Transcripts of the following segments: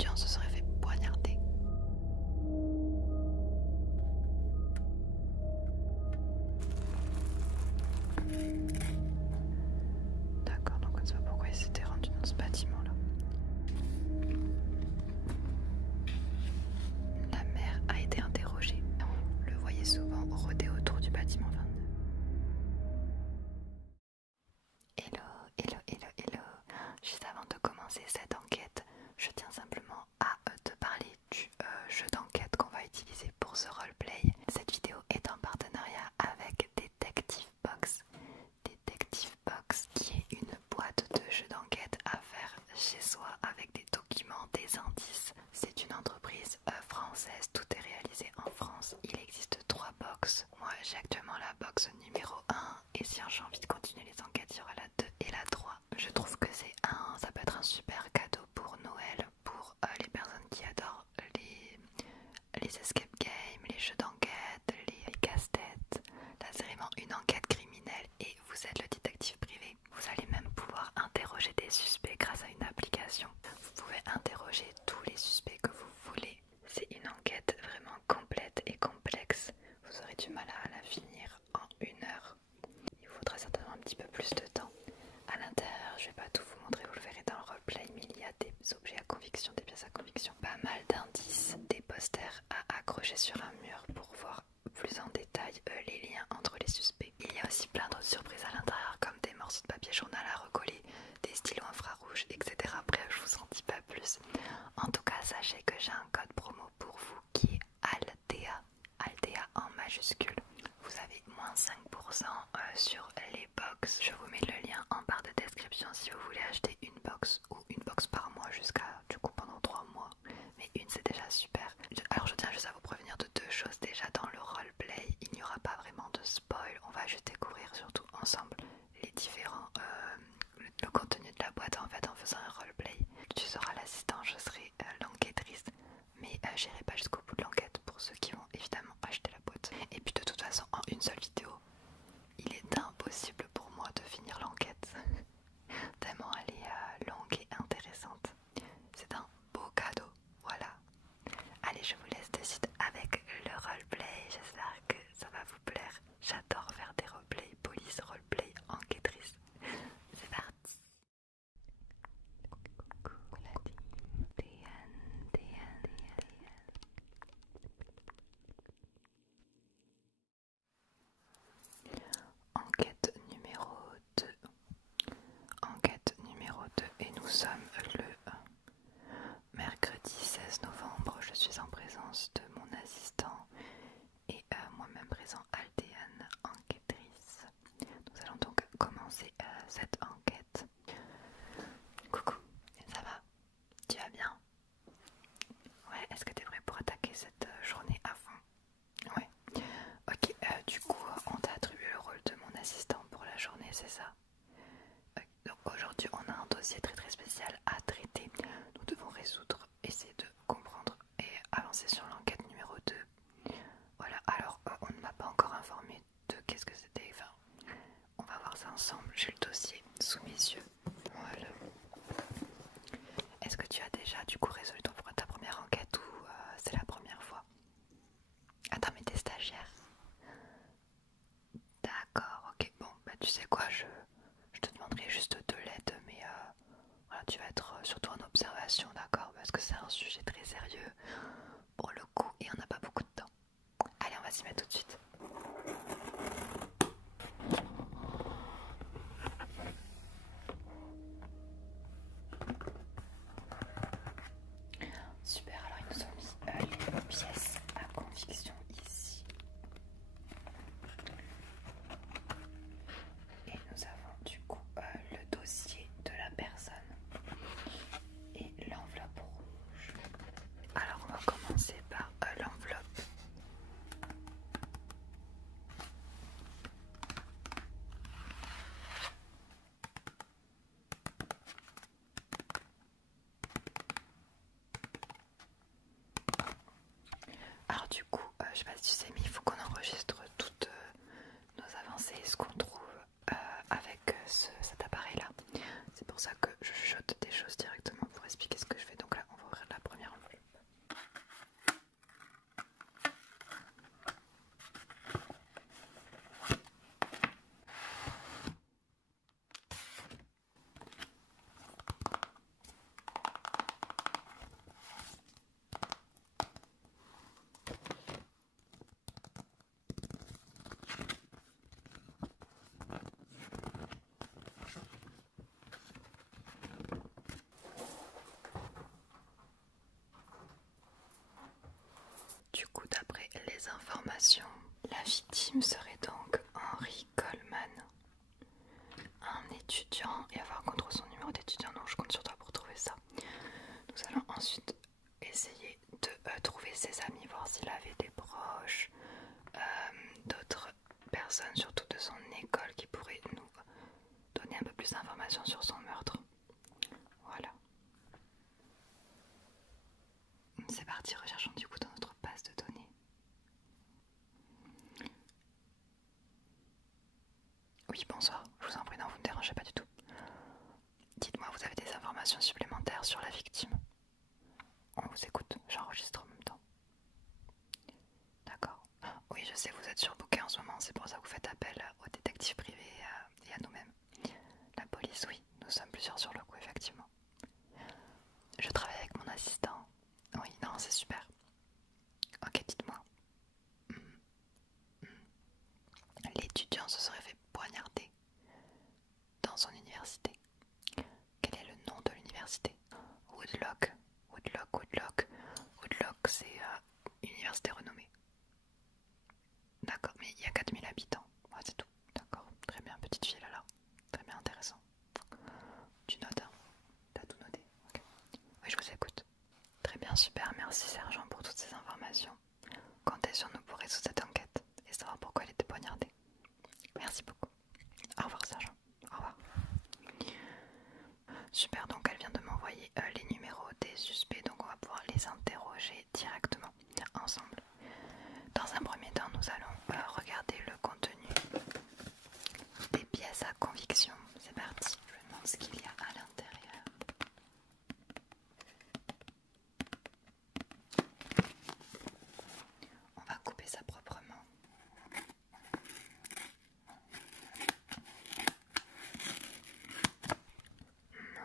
étudiant se serait fait poignarder. D'accord, donc on ne sait pas pourquoi il s'était rendu dans ce bâtiment-là. La mère a été interrogée. On le voyait souvent rôder autour du bâtiment 29. Hello, hello, hello, hello. Juste avant de commencer cette enquête, je tiens simplement à te parler du jeu d'enquête qu'on va utiliser pour ce roleplay. Cette vidéo est en partenariat avec Detective Box. Detective Box qui est une boîte de jeux d'enquête à faire chez soi avec des documents, des indices. C'est une entreprise française, tout est réalisé en France. Il existe 3 box. Moi j'ai actuellement la box numéro 1 et si j'ai envie de continuer les enquêtes, il y aura la 2 et la 3. Je trouve que ça peut être un super cadeau pour Noël, pour les personnes qui adorent les escape games, les jeux d'enquête, les casse-têtes. Là c'est vraiment une enquête criminelle et vous êtes le détective privé. Vous allez même pouvoir interroger des suspects grâce à une application. Vous pouvez interroger tous les suspects que vous voulez. C'est une enquête vraiment complète et complexe. Vous aurez du mal à la finir en 1 heure. Il vous faudra certainement un petit peu plus de temps. À l'intérieur, je vais pas tout vous montrer, vous le verrez dans le roleplay, mais il y a des objets à conviction, des pièces à conviction, pas mal d'indices, des posters à accrocher sur un mur pour voir plus en détail les liens entre les suspects. Il y a aussi plein d'autres surprises à l'intérieur comme des morceaux de papier journal à recoller, des stylos infrarouges, etc. Bref, je vous en dis pas plus. En tout cas, sachez que j'ai un code promo pour vous qui est ALTEA, ALTEA en majuscule. Vous avez moins 5% sur les box. Je vous mets le lien en barre de description si vous voulez acheter une box ou une box par mois jusqu'à du coup pendant 3 mois. Mais une c'est déjà super. Alors je tiens juste à vous prévenir de 2 choses. Déjà dans le roleplay, il n'y aura pas vraiment de spoil. On va juste découvrir surtout ensemble les différents le contenu de la boîte en fait en faisant un roleplay. Tu seras l'assistant, je serai l'enquêtrice. Mais j'irai pas jusqu'au bout de l'enquête pour ceux qui vont évidemment acheter la boîte. Et puis de toute façon en une seule vidéo, il est impossible pour moi de finir l'enquête. Tellement elle est longue et intéressante. C'est un beau cadeau, voilà. Allez, je vous laisse de suite avec le roleplay. J'espère que ça va vous plaire. J'adore faire des roleplays, police, roleplay, enquêtrice. C'est parti. Enquête numéro 2. Enquête numéro 2 et nous sommes le mercredi 16 novembre. Je suis en présence de mon assistant et moi-même présent Aldéane, enquêtrice. Nous allons donc commencer cette enquête. Coucou, ça va? Tu vas bien? Ouais, est-ce que tu es prêt pour attaquer cette journée à fond? Ouais. Ok, du coup, on t'a attribué le rôle de mon assistant pour la journée, c'est ça? Donc aujourd'hui, on a un dossier très très spécial à traiter. Nous devons résoudre, essayer de comprendre et avancer sur l'enquête numéro 2. Voilà, alors on ne m'a pas encore informé de qu'est-ce que c'était. Enfin, on va voir ça ensemble. J'ai le dossier sous mes yeux. Voilà. Est-ce que tu as déjà du coup résolu ta première enquête ou c'est la première fois? Attends, mais t'es stagiaire. D'accord, ok. Bon, bah tu sais quoi, je te demanderai juste de l'aide, mais voilà, tu vas être surtout en observation, d'accord? Parce que c'est un sujet très sérieux pour le coup et on n'a pas beaucoup de temps. Allez, on va s'y mettre tout de suite. Super, alors ils nous ont mis les pièces à conviction ici. Et nous avons du coup le dossier de la personne et l'enveloppe rouge. Alors on va commencer par l'enveloppe. Du coup, d'après les informations, la victime serait donc Henry Coleman, un étudiant, et avoir contre son numéro d'étudiant, donc je compte sur toi pour trouver ça. Nous allons ensuite essayer de trouver ses amis, voir s'il avait des proches, d'autres personnes, surtout de son école, qui pourraient nous donner un peu plus d'informations sur son meurtre. Voilà. C'est parti, recherchons du coup dans notre base de données. Oui, bonsoir, je vous en prie, non, vous ne dérangez pas du tout. Dites-moi, vous avez des informations supplémentaires sur la victime? On vous écoute, j'enregistre en même temps. D'accord. Oui, je sais, vous êtes surbooké en ce moment, c'est pour ça que vous faites appel aux détectives privés et à nous-mêmes. La police, oui, nous sommes plusieurs sur le coup, effectivement. Je travaille avec mon assistant. Oui, non, c'est super. Ok, dites-moi. L'étudiant se serait fait poignarder dans son université. Quel est le nom de l'université? Woodlock. Woodlock, c'est une université renommée. D'accord, mais il y a 4000 habitants. Ouais, c'est tout. D'accord, très bien, petite ville alors. Très bien, intéressant. Tu notes, hein? T'as tout noté? Okay. Oui, je vous écoute. Très bien, super, merci sergent pour toutes ces informations. Comptez sur nous pour résoudre cette enquête et savoir pourquoi elle était poignardée. Merci beaucoup. Au revoir sergent. Au revoir. Super, donc elle vient de m'envoyer les numéros des suspects, donc on va pouvoir les interroger directement ensemble. Dans un premier temps, nous allons regarder le contenu des pièces à conviction. C'est parti, je me demande ce qu'il y a à l'intérieur. On va couper ça proprement.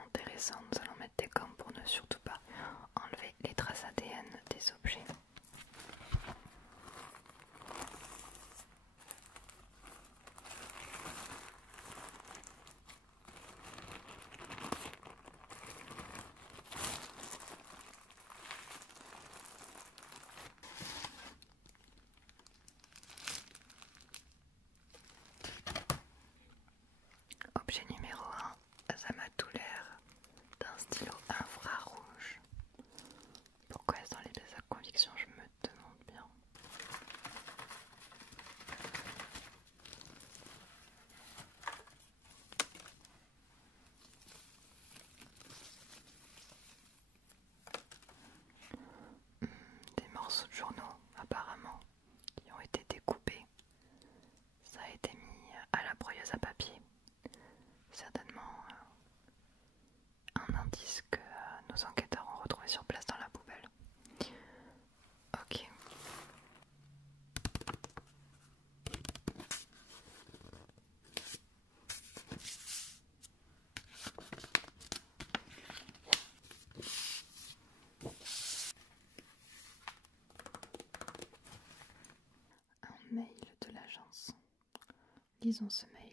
Intéressant, nous allons mettre des gants pour ne surtout pas enlever les traces ADN des objets. Objet numéro 1, ça m'a tout l'air d'un stylo infrarouge. Pourquoi est-ce dans les pièces à conviction, je me demande bien. Des morceaux de journaux apparemment qui ont été découpés. Ça a été mis à la broyeuse à papier. Certainement un indice que nos enquêteurs ont retrouvé sur place dans la poubelle. Ok. Un mail de l'agence. Lisons ce mail.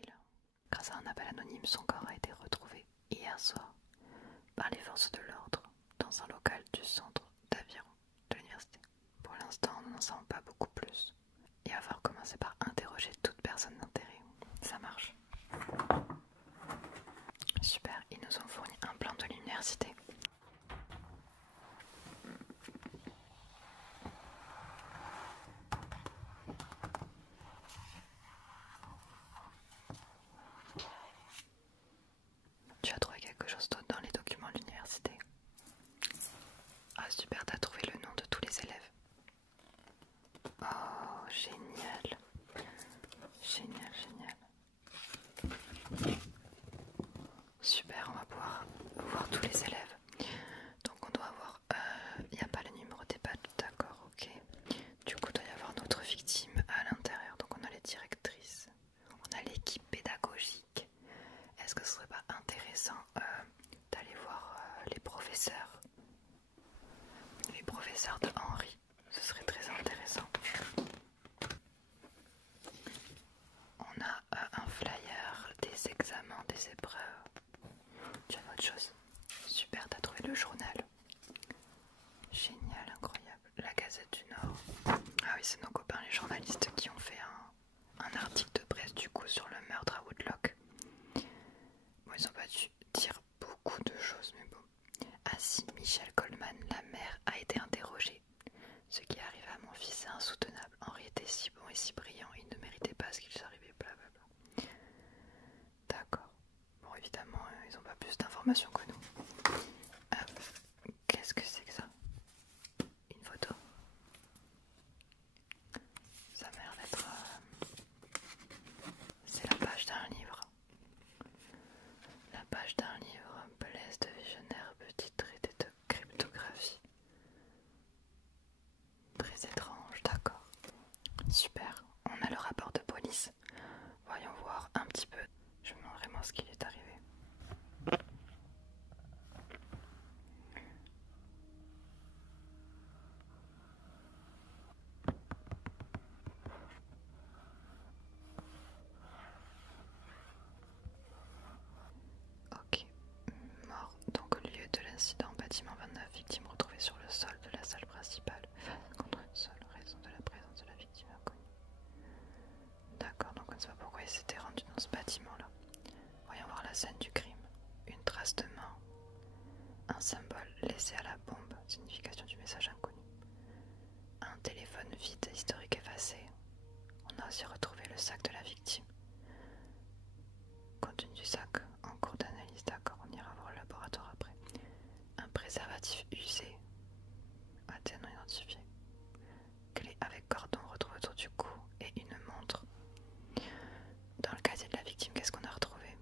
Grâce à un appel anonyme, son corps a été retrouvé hier soir par les forces de l'ordre dans un local du centre d'aviron de l'université. Pour l'instant, nous n'en savons pas beaucoup plus. Et avoir commencé par interroger toute personne d'intérêt. Ça marche. Super, ils nous ont fourni un plan de l'université. Tu as trouvé quelque chose d'autre dans les documents de l'université? Ah super, t'as trouvé le nom de tous les élèves. Oh, génial. Génial, génial. Super, on va pouvoir voir tous les élèves. Donc on doit avoir... Il n'y a pas le numéro des badges, d'accord, ok. Du coup, il doit y avoir notre victime à l'intérieur. Donc on a les directrices, on a l'équipe pédagogique. Est-ce que ce serait pas intéressant d'aller voir les professeurs? Les professeurs de Henry, ce serait très intéressant. On a un flyer des examens, des épreuves. Tu as autre chose? Super, t'as trouvé le journal. Génial, incroyable. La Gazette du Nord. Ainsi, Michel Coleman, la mère, a été interrogée. Ce qui arrive à mon fils est insoutenable. Henri était si bon et si brillant, il ne méritait pas ce qu'il s'arrivait, blablabla. D'accord. Bon, évidemment, ils n'ont pas plus d'informations que nous. Qu'est-ce que c'est que ça? Une photo? Ça m'a l'air d'être... C'est la page d'un livre. La page d'un livre, Blaise de Vigenère, petit traité de cryptographie. Très étrange, d'accord. Super, on a le rapport de police. Voyons voir un petit peu. Je me demande vraiment ce qu'il est arrivé. Ok, mort. Donc au lieu de l'incident, bâtiment 29, victime retrouvée sur le sol de la salle principale, face contre une seule raison de la présence de la victime inconnue. D'accord, donc on ne sait pas pourquoi il s'était rendu dans ce bâtiment-là. Voyons voir la scène du crime. Une trace de main, un symbole laissé à la bombe, signification du message inconnu. Un téléphone vide, historique effacé. On a aussi retrouvé le sac de la victime. Contenu du sac en cours d'analyse, d'accord, on ira voir le laboratoire après. Un préservatif usé, ADN non identifié. Clé avec cordon retrouvée autour du cou et une montre. Dans le casier de la victime, qu'est-ce qu'on a retrouvé?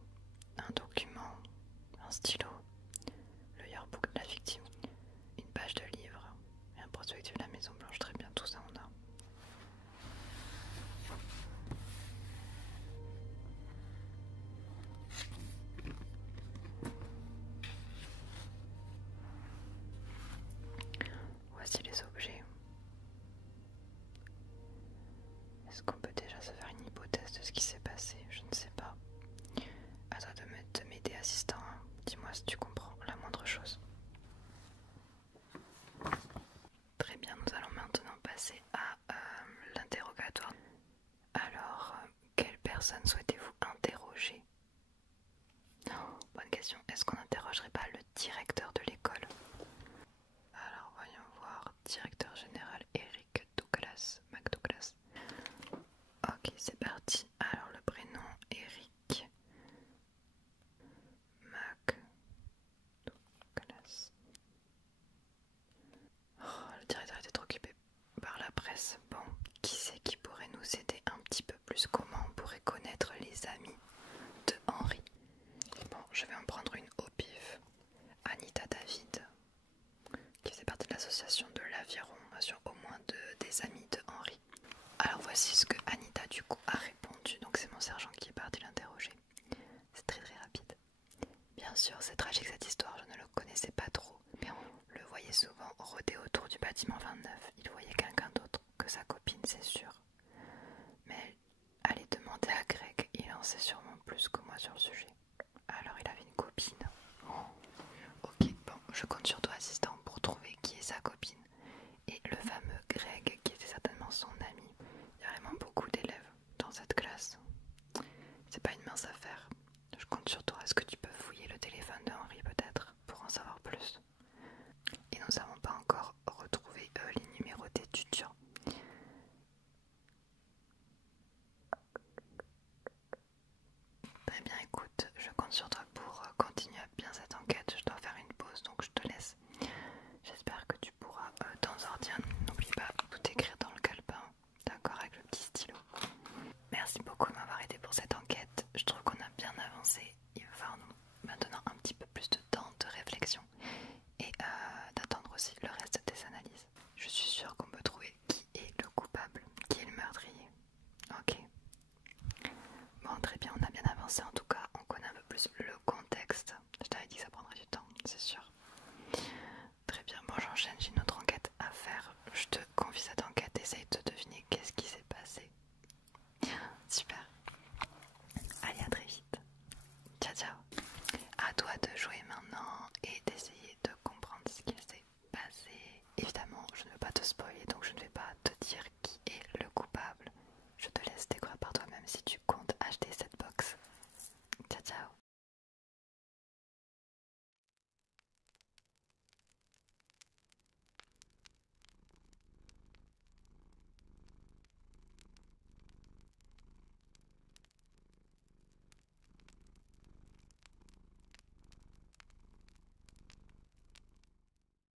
Un document, un stylo, le yearbook de la victime, une page de livre et un prospectus de la Maison Blanche. Très bien, tout ça on a. Voici les objets. Est-ce qu'on peut déjà se faire une hypothèse de ce qui s'est passé? Je ne sais pas. À toi de m'aider, assistant. Dis-moi si tu comprends la moindre chose. Très bien, nous allons maintenant passer à l'interrogatoire. Alors, quelle personne souhaitez-vous interroger? Bonne question. Est-ce qu'on n'interrogerait pas le directeur de l'école? Alors, voyons voir. Directeur général Eric Douglas. McDouglas. Ok, c'est parti. Alors, le prénom Eric McDouglas. Oh, le directeur était trop occupé par la presse. Bon, qui c'est qui pourrait nous aider un petit peu plus? Comment on pourrait connaître les amis de Henri? Bon, je vais en prendre une au pif. Anita David, qui faisait partie de l'association de l'Aviron, sur au moins des amis de Henri. Alors voici ce que Anita du coup a répondu. Donc c'est mon sergent qui est parti l'interroger. C'est très très rapide. Bien sûr, c'est tragique cette histoire, je ne le connaissais pas trop, mais on le voyait souvent rôder autour du bâtiment 29. Il voyait quelqu'un d'autre que sa copine, c'est sûr. Mais allez demander à Greg, il en sait sûrement plus que moi sur le sujet. Alors il avait une copine. Oh. Ok, bon, je compte sur